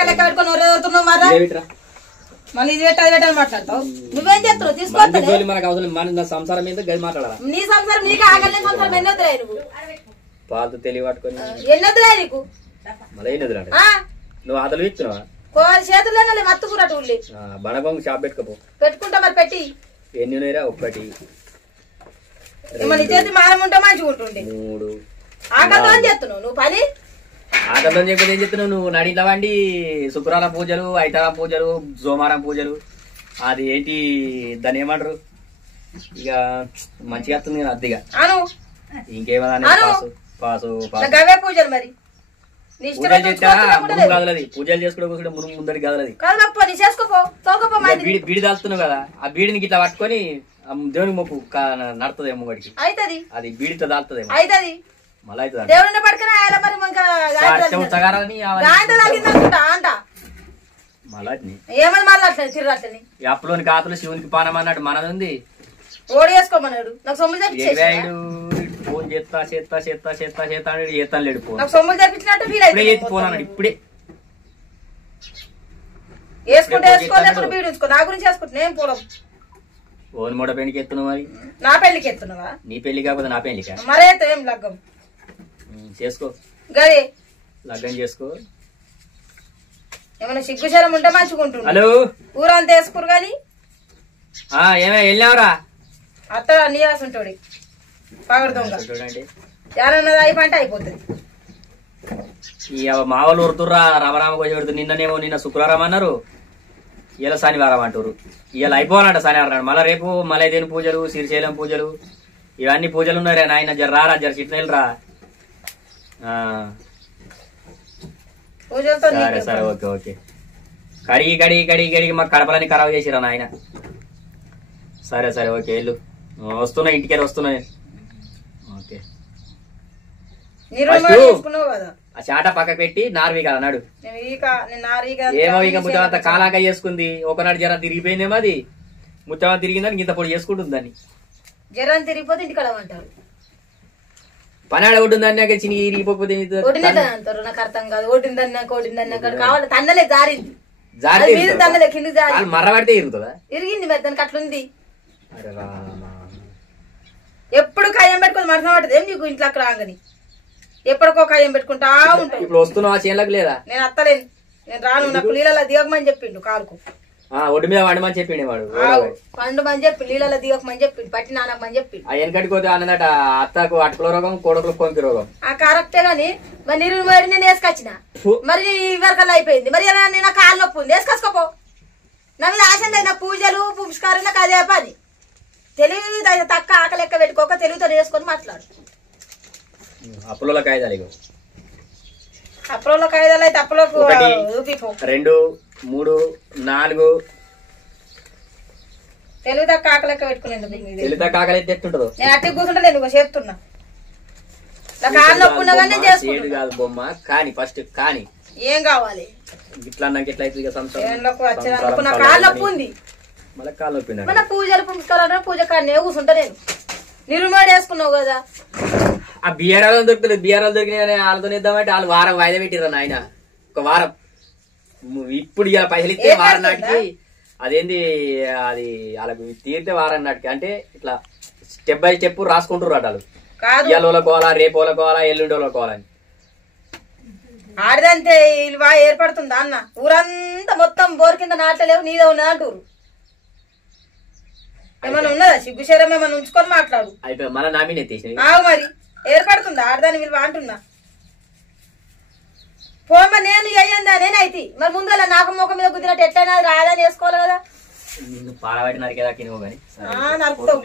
లెక్క పెట్టుకొని ఎవరెవరుతున్నావు మరా మళ్ళీ ఇది పెట్టాలి పెట్టాలి మాట్లాడతావు నువ్వేం చేస్తున్నావు తీసుకోవాలి సంసారం మీద గది మాట్లాడాలి నీ సంసారం నీకు ఆగలే సంసారం ఎన్ని వద్దురా నువ్వు పాలతో తెలివి పట్టుకొని ఎన్ని వద్దురా నీకు మళ్ళీ ఎన్ని వద్దురా నువ్వు ఆతలు ఇచ్చినావా చేతుల్లో మత్తుకున్నట్టు ఉల్లి బనగొంగ షాప్ పెట్టుకోపో పెట్టుకుంటా మరి పెట్టి ఎన్ని ఉన్నాయిరా ఒక్కటి నీ చేతి మానం ఉంటే మంచిగా ఉంటుండే 3 ఆకలితో చేస్తున్నావు నువ్వు పని ఆకలితో చెప్పేది ఏం చెప్తున్నావు నువ్వు నడిలా వండి శుక్రవారం పూజలు ఐతారం పూజలు సోమవారం పూజలు అది ఏంటి దాన్ని ఏమంటారు ఇక మంచిగా వస్తుంది కదా అద్దెగా ఇంకేమన్నా పాసు గవే పూజలు మరి పూజలు చేస్తా మురుగు కాదలది పూజలు చేసుకోవడం మురుగు ముందరి కాదలది బీడి దాల్తున్నావు కదా ఆ బీడిని ఇట్లా పట్టుకొని దేవునికి మొక్కు నడుతుందేమో వాడికి అది బీడితో దాల్తుందేమో మళ్ళీ అప్పులోని కాతలు శివునికి పానం అన్నట్టు మనది ఉంది ఓడేసుకోమన్నాడు నాకు సొమ్ములు ఫోన్ చేస్తా చేస్తా చేస్తా చేస్తా చేస్తా చేస్తాను లేడు ఫోన్ సొమ్ములు తెప్పించినట్టు ఫోన్ అన్నాడు ఇప్పుడే వేసుకుంటే వేసుకోలేప్పుడు బీడు ఉంచుకో నా గురించి వేసుకుంటున్నా ఏం పోలం ఓన్ మూడ పెళ్లికి ఎత్తున్నావు మరి నా పెళ్లికి ఎత్తున్నావా నీ పెళ్లి కాకపోతే నా పెళ్లికా మరే ఏం లగ్గం చేసుకో గదే లగ్గం చేసుకో ఏమన్నా సిగ్గుశరం ఉంటే మంచుకుంటున్నా హలో ఊరంతా వేసుకురు గాని ఏమే వెళ్ళావురా అత్త అన్ని రాసుంటాడు పగడు దొంగ ఎవరన్నది అయిపోతే అయిపోతుంది మా వాళ్ళు ఊరుతుర్రా రామరామ కోసం పెడుతుంది నిన్న శుక్రవారం అన్నారు ఇలా శనివారం అంటారు ఇలా అయిపోవాలంట శనివారం మళ్ళీ రేపు మళ్ళీ దేని పూజలు శ్రీశైలం పూజలు ఇవన్నీ పూజలు ఉన్నాయి నాయన జర రారా జర చిట్నలు రా సరే సరే ఓకే ఓకే కడిగి కడిగి కడిగి కడిగి మాకు కడపలని ఖరాబ్ చేసిరా నాయన సరే సరే ఓకే వెళ్ళు వస్తున్నా ఇంటికి వస్తున్నాయి ఓకే ఆ చాట పక్క పెట్టి నార్వీగా అన్నాడు ఏమో ఇక ముచ్చమంతా కాలాక చేసుకుంది ఒకనాడు జర తిరిగిపోయిందేమో అది ముచ్చమంతా తిరిగిందని ఇంత పొడి చేసుకుంటుంది దాన్ని జరం తిరిగిపోతే ఇంటికి అంటారు పని ఆడ ఉంటుందని చిన్న ఇరిగిపోతే నాకు అర్థం కాదు ఓడిందన్నా కావాలి తన్నలే జారింది మర్ర పడితే ఇరుగుతుందా ఇరిగింది మరి దానికి అట్లుంది ఎప్పుడు కయ్యం పెట్టుకుని మనసు పడుతుంది ఏం నీకు ఇంట్లో అక్కడ రాగని ఎప్పటికో కయ్యం పెట్టుకుంటా ఉంటాను ఇప్పుడు వస్తున్నావు చేనులకు లేదా నేను అత్తలేను నేను రాను నాకు నీళ్ళలో దిగకమని చెప్పిండు కాలుకు ఒడ్డు మీద వండమని చెప్పిండు వాడు పండుమని చెప్పి నీళ్ళలో దిగకమని చెప్పిండు పట్టి నానకమని చెప్పిండు వెనకటిపోతే అన్నదట అత్తకు అటుకుల రోగం కొడుకులు కొంకి రోగం కరెక్టే గాని మరి నీరు మరి నేను వేసుకొచ్చిన మరి ఇవరకల్లా అయిపోయింది మరి నా కాలు నొప్పి ఉంది వేసుకొచ్చుకోపో నా మీద ఆశ లేదు నా పూజలు పుష్కారం నాకు అదే పని తెలివి తక్క ఆకలి లెక్క పెట్టుకోక తెలివితో వేసుకొని మాట్లాడు అప్పుల కాయిదాలు అప్పులో కాయిదాలు అయితే అప్పులో 2 3 4 తెలివి తక్క ఆకలి లెక్క పెట్టుకునేందుకు తెలివి తక్క ఆకలి అయితే ఎట్టుంటదో నేను అట్టి కూర్చుంటా నేను చెప్తున్నా నాకు కాలు నొప్పి ఉన్నా కానీ నేను చేసుకుంటా కాదు బొమ్మ కానీ ఫస్ట్ కానీ ఏం కావాలి ఇట్లా నాకు ఎట్లా అయితే నా కాలు నొప్పి ఉంది మళ్ళీ కాలు నొప్పి మన పూజలు పుంచుకోవాలంటే పూజ కాడనే కూర్చుంటా నేను నిరుమాడి వేసుకున్నావు కదా ఆ బియ్యారాలు దొరుకుతుంది బియ్యారాలు దొరికినాయి వాళ్ళతో ఇద్దామంటే వాళ్ళు వారం వాయిదా పెట్టిర్రు నాయన ఒక వారం ఇప్పుడు ఇలా పైసలు ఇస్తే వారం నాటికి అదేంది అది వాళ్ళకి తీరితే వారం నాటికి అంటే ఇట్లా స్టెప్ బై స్టెప్ రాసుకుంటారు అట వాళ్ళు ఇవాళ కోవాలా రేపు కోవాలా ఎల్లుండి కోవాలని ఆడదంతే ఏర్పడుతుందా అన్న ఊరంతా మొత్తం బోర్ కింద నాటలేవు నీదే ఉన్నా అంటారు ఏమన్నా ఉన్నదా సిగ్గుశరం ఏమన్నా ఉంచుకొని మాట్లాడు అయితే మన నామినే మరి ఏర్పడుతుందా ఆడదాని విలువ అంటున్నా పోమ్మ నేను అయ్యిందా నేనైతే మరి ముందు నాకు మొక్క మీద కుదిరినట్టు ఎట్లయినా రాదని వేసుకోవాలి కదా పాలబడి నరికేదాకా నరుకుతావు